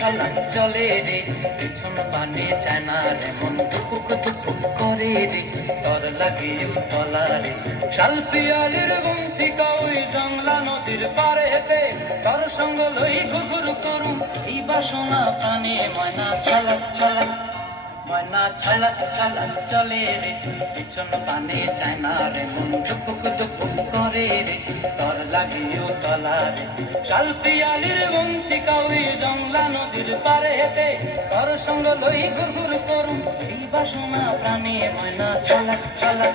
ছলক চলে রে পিছন পানে চায় না রে মন টুকুক টুকুক করে রে তর লাগে তলা রে শাল পিয়ালির বন্তিকা ওই জংলা নদীর পারে হেঁটে তর সঙ্গ লই ঘুঘুর করুম এই বাসনা পানে ময়না ছলক ছলক ময়না ছলক ছলক চলে রে পিছন পানে চায় না রে মন টুকুক টুকুক করে রে তর লাগে তলা রে শাল পিয়ালির বন্তিকা ওই জংলা নদীর পারে হেঁটে তর সঙ্গ লই ঘুরঘুর করুম এই বাসনা প্রাণে ময়না ছলক ছলক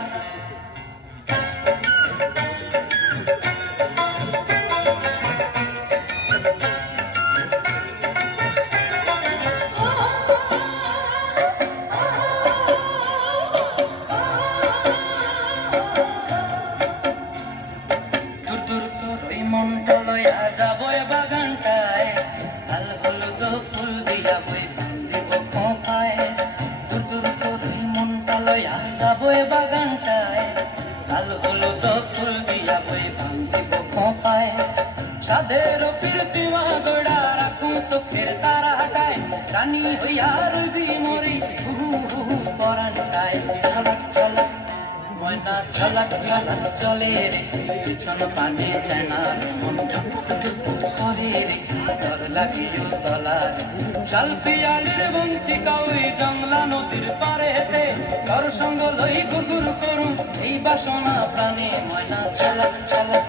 বাগানটায় লাল হলুদ ফুল দিয়া বই বান্ধিব খোঁপায় দূর দূর করে মনটা লইয়া যাবো বাগানটায় লাল হলুদ ফুল দিয়া বই বান্ধিব খোঁপায় সাধের কীর্তিমা গোড়া রাখুন চোখের তারা হাটায় রানী হইয়া রবি মরি হুহু হুহু পরানটায় ছলক ছলক ময়না ছলক ছলক চলে রে পিছন পানে চায় না মন টুকুক টুকুক করে রে তর লাগিও তলা রে শাল পিয়ালির বন্তিকা ওই জংলা নদীর পারে হেঁটে তর সঙ্গ লই ঘুরঘুর করুম এই বাসনা প্রাণে ময়না ছলক ছলক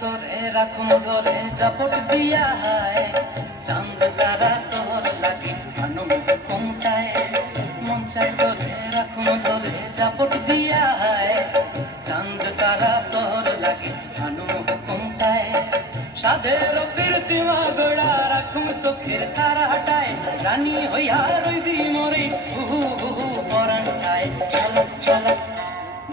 তোরে রাখুন ধরে জাপট দিয়া হায় চাঁদ তারা তোর লাগে আনন্দ কমটায় মন চায় তোরে রাখুন ধরে জাপট দিয়া হায় চাঁদ তারা তোর লাগে আনন্দ কমটায় সাধের কীর্তিমা গোড়া রাখুন চোখের তারা হাটায় রানী হইয়া রইবি মরে হুহু হুহু পরানটায় ছলক ছলক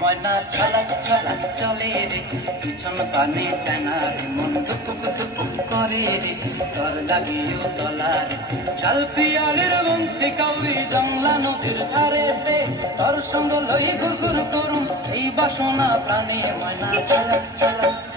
ময়না ছলক ছলক চলে রে পিছন পানে চায় না রে মন টুকুক টুকুক করে রে তর লাগিও তলা রে শাল পিয়ালির বন্তিকা ওই জংলা নদীর ধারেতে তর সঙ্গ লই ঘুরঘুর করুম এই বাসনা প্রাণে ময়না ছলক ছলক